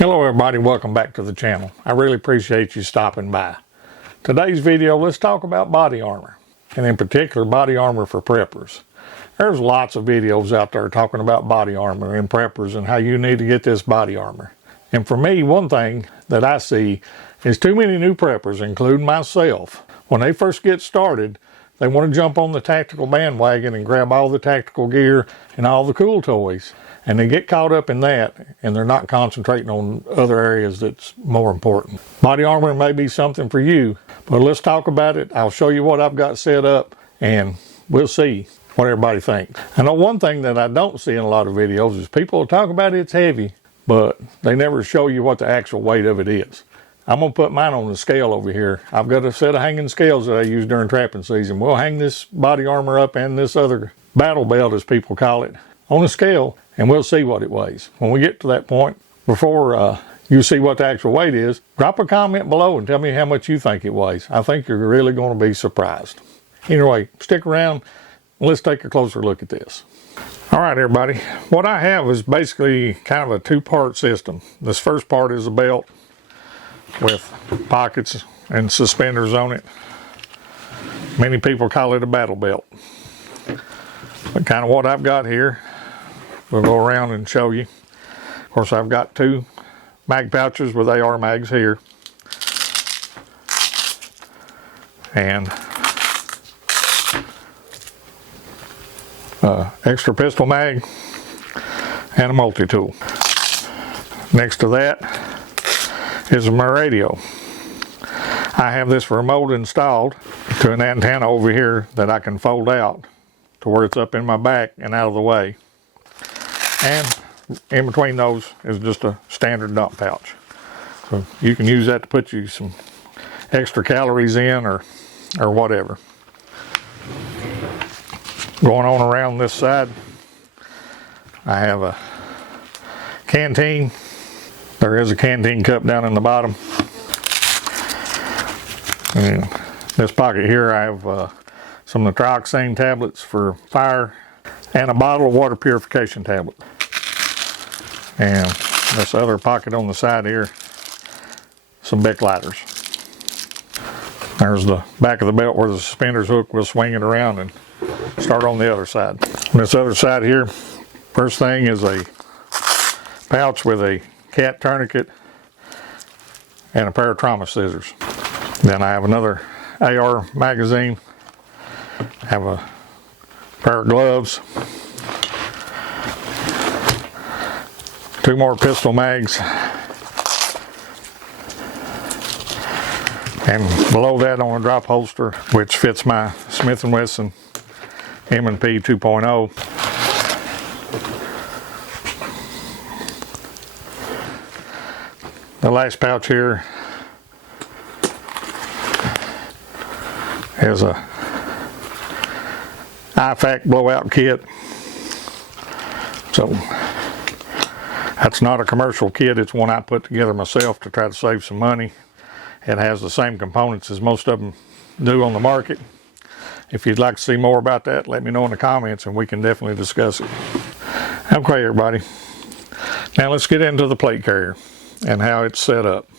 Hello everybody, welcome back to the channel. I really appreciate you stopping by. Today's video, let's talk about body armor, and in particular body armor for preppers. There's lots of videos out there talking about body armor and preppers and how you need to get this body armor. And for me, one thing that I see is too many new preppers, including myself, when they first get started, they want to jump on the tactical bandwagon and grab all the tactical gear and all the cool toys. And they get caught up in that, and they're not concentrating on other areas that's more important. Body armor may be something for you, but let's talk about it. I'll show you what I've got set up, and we'll see what everybody thinks. I know one thing that I don't see in a lot of videos is people talk about it's heavy, but they never show you what the actual weight of it is. I'm going to put mine on the scale over here. I've got a set of hanging scales that I use during trapping season. We'll hang this body armor up and this other battle belt, as people call it, on a scale, and we'll see what it weighs. When we get to that point, before you see what the actual weight is, drop a comment below and tell me how much you think it weighs. I think you're really going to be surprised. Anyway, stick around and let's take a closer look at this. All right, everybody. What I have is basically kind of a two-part system. This first part is a belt with pockets and suspenders on it. Many people call it a battle belt. But kind of what I've got here, we'll go around and show you. Of course, I've got two mag pouches with AR mags here. And extra pistol mag and a multi-tool. Next to that is my radio. I have this remote installed to an antenna over here that I can fold out to where it's up in my back and out of the way. And in between those is just a standard dump pouch. So you can use that to put you some extra calories in or whatever. Going on around this side, I have a canteen. There is a canteen cup down in the bottom. And this pocket here, I have some nitroxane tablets for fire and a bottle of water purification tablet. And this other pocket on the side here, some Bic lighters. There's the back of the belt where the suspenders hook. We'll swing it around and start on the other side. On this other side here, first thing is a pouch with a cat tourniquet and a pair of trauma scissors. Then I have another AR magazine. I have a pair of gloves. Two more pistol mags. And below that on a drop holster, which fits my Smith & Wesson M&P 2.0. The last pouch here is a IFAC blowout kit. So that's not a commercial kit, it's one I put together myself to try to save some money. It has the same components as most of them do on the market. If you'd like to see more about that, let me know in the comments and we can definitely discuss it. Okay, everybody. Now let's get into the plate carrier and how it's set up.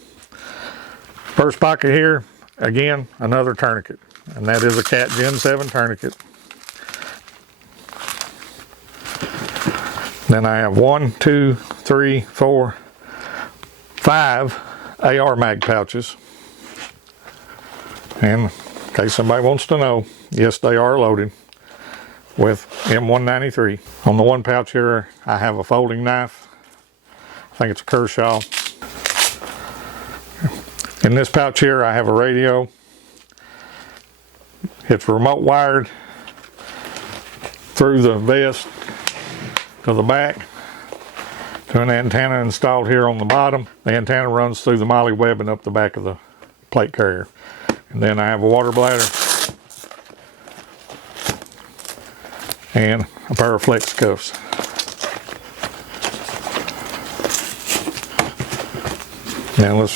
First pocket here, again, another tourniquet, and that is a Cat Gen 7 tourniquet. Then I have 1, 2, 3, 4, 5 AR mag pouches. And in case somebody wants to know, yes, they are loaded with M193. On the one pouch here, I have a folding knife. I think it's a Kershaw. In this pouch here, I have a radio. It's remote wired through the vest to the back to an antenna installed here on the bottom. The antenna runs through the MOLLE web and up the back of the plate carrier. And then I have a water bladder and a pair of flex cuffs. Now let's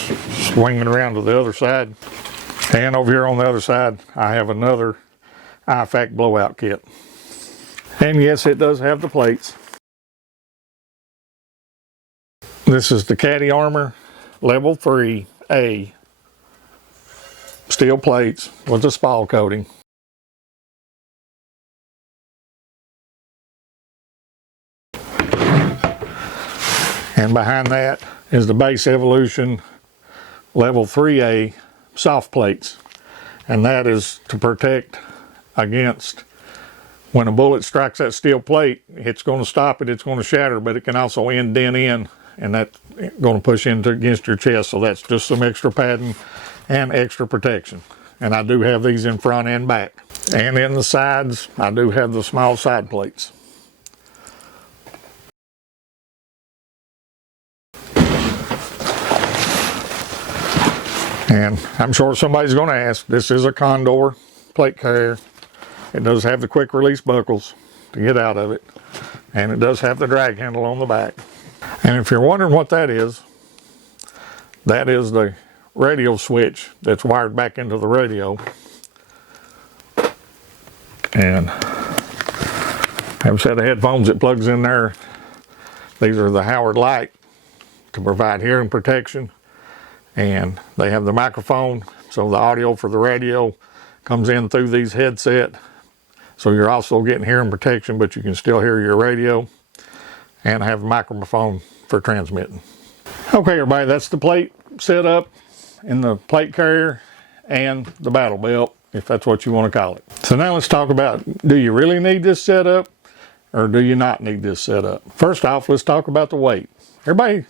swing it around to the other side. And over here on the other side, I have another IFAC blowout kit. And yes, it does have the plates. This is the Caddy Armor Level 3A steel plates with a spall coating. And behind that is the Base Evolution Level 3A soft plates. And that is to protect against when a bullet strikes that steel plate, it's going to stop it, it's going to shatter, but it can also indent in, and that's going to push into against your chest. So that's just some extra padding and extra protection. And I do have these in front and back. And in the sides, I do have the small side plates. And I'm sure somebody's going to ask, this is a Condor plate carrier. It does have the quick release buckles to get out of it. And it does have the drag handle on the back. And if you're wondering what that is the radio switch that's wired back into the radio. And I have a set of headphones that plugs in there. These are the Howard Light to provide hearing protection. And they have the microphone, so the audio for the radio comes in through these headset. So you're also getting hearing protection, but you can still hear your radio, and have a microphone for transmitting. Okay, everybody, that's the plate setup in the plate carrier and the battle belt, if that's what you want to call it. So now let's talk about, do you really need this setup or do you not need this setup? First off, let's talk about the weight. Everybody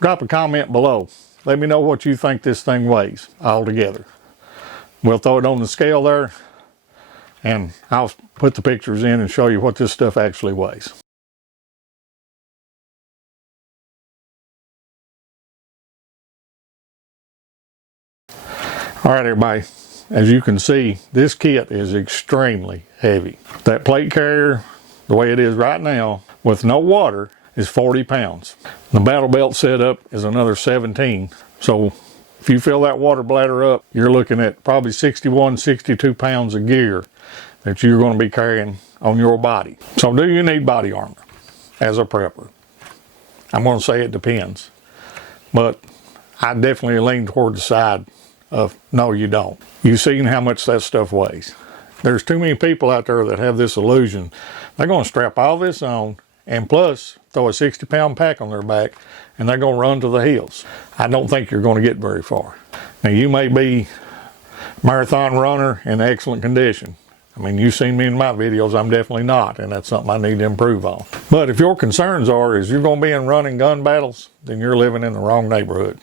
drop a comment below. Let me know what you think this thing weighs altogether. We'll throw it on the scale there, and I'll put the pictures in and show you what this stuff actually weighs. All right, everybody, as you can see, this kit is extremely heavy. That plate carrier, the way it is right now, with no water, is 40 pounds. The battle belt setup is another 17. So if you fill that water bladder up, you're looking at probably 61, 62 pounds of gear that you're going to be carrying on your body. So do you need body armor as a prepper? I'm going to say it depends. But I definitely lean toward the side of no, you don't. You've seen how much that stuff weighs. There's too many people out there that have this illusion. They're going to strap all this on and plus throw a 60-pound pack on their back, and they're going to run to the hills. I don't think you're going to get very far. Now, you may be a marathon runner in excellent condition. I mean, you've seen me in my videos. I'm definitely not, and that's something I need to improve on. But if your concerns is you're going to be in running gun battles, then you're living in the wrong neighborhood,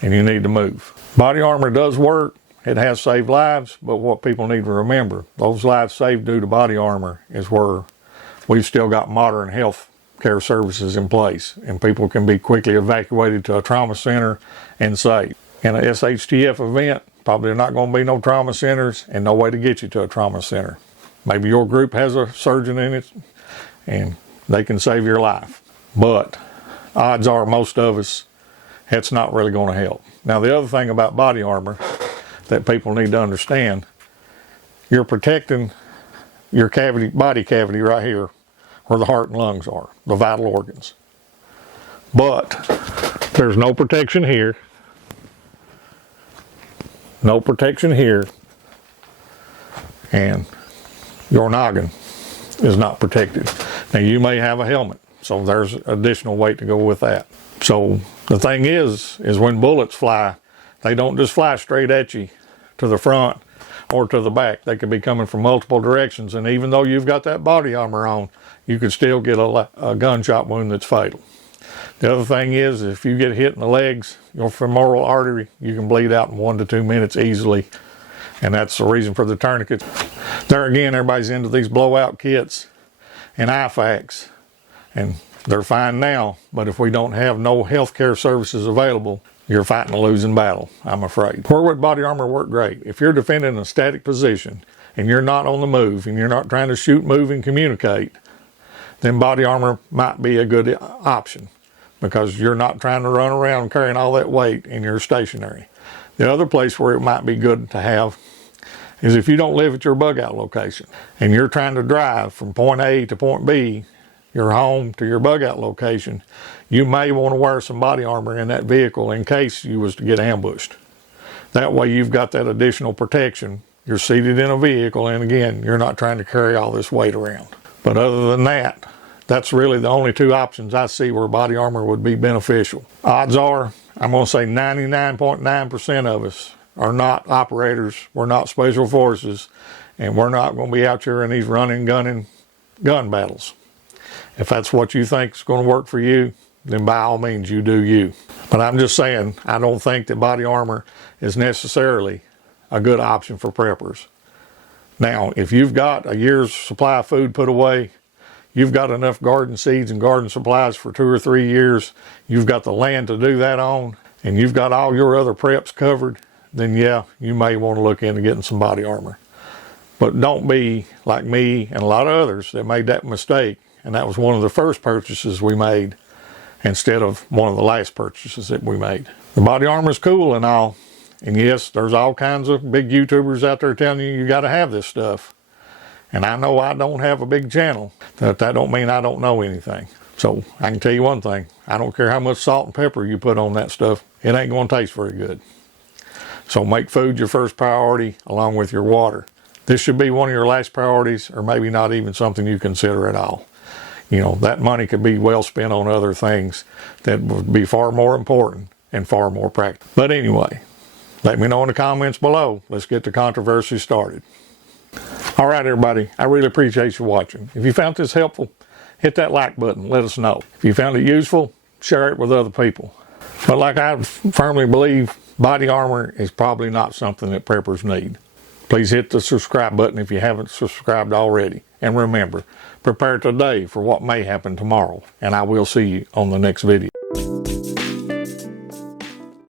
and you need to move. Body armor does work. It has saved lives, but what people need to remember, those lives saved due to body armor is where we've still got modern health care services in place, and people can be quickly evacuated to a trauma center and saved. In a shtf event, probably not going to be no trauma centers and no way to get you to a trauma center. Maybe your group has a surgeon in it and they can save your life. But odds are most of us, it's not really going to help. Now, the other thing about body armor that people need to understand, you're protecting your cavity, body cavity right here where the heart and lungs are, the vital organs. But there's no protection here, no protection here, and your noggin is not protected. Now, you may have a helmet, so there's additional weight to go with that. So the thing is when bullets fly, they don't just fly straight at you to the front or to the back. They could be coming from multiple directions, and even though you've got that body armor on, you could still get a gunshot wound that's fatal. The other thing is, if you get hit in the legs, your femoral artery, you can bleed out in 1 to 2 minutes easily, and that's the reason for the tourniquets. There again, everybody's into these blowout kits and IFAKs, and they're fine now, but if we don't have no health care services available, you're fighting a losing battle, I'm afraid. Where would body armor work great? If you're defending a static position and you're not on the move and you're not trying to shoot, move, and communicate, then body armor might be a good option because you're not trying to run around carrying all that weight and you're stationary. The other place where it might be good to have is if you don't live at your bug out location and you're trying to drive from point A to point B, your home to your bug out location, you may want to wear some body armor in that vehicle in case you was to get ambushed. That way you've got that additional protection. You're seated in a vehicle, and again, you're not trying to carry all this weight around. But other than that, that's really the only two options I see where body armor would be beneficial. Odds are, I'm going to say 99.9% of us are not operators, we're not special forces, and we're not going to be out here in these running, gunning gun battles. If that's what you think is going to work for you, then by all means you do you. But I'm just saying, I don't think that body armor is necessarily a good option for preppers. Now, if you've got a year's supply of food put away, you've got enough garden seeds and garden supplies for 2 or 3 years, you've got the land to do that on, and you've got all your other preps covered, then yeah, you may want to look into getting some body armor. But don't be like me and a lot of others that made that mistake, and that was one of the first purchases we made instead of one of the last purchases that we made. The body armor is cool and all, and yes, there's all kinds of big YouTubers out there telling you got to have this stuff. And I know I don't have a big channel, but that don't mean I don't know anything. So I can tell you one thing, I don't care how much salt and pepper you put on that stuff, it ain't going to taste very good. So make food your first priority along with your water. This should be one of your last priorities, or maybe not even something you consider at all. You know, that money could be well spent on other things that would be far more important and far more practical. But anyway, let me know in the comments below. Let's get the controversy started. All right, everybody, I really appreciate you watching. If you found this helpful, hit that like button. Let us know. If you found it useful, share it with other people. But like I firmly believe, body armor is probably not something that preppers need. Please hit the subscribe button if you haven't subscribed already. And remember, prepare today for what may happen tomorrow. And I will see you on the next video.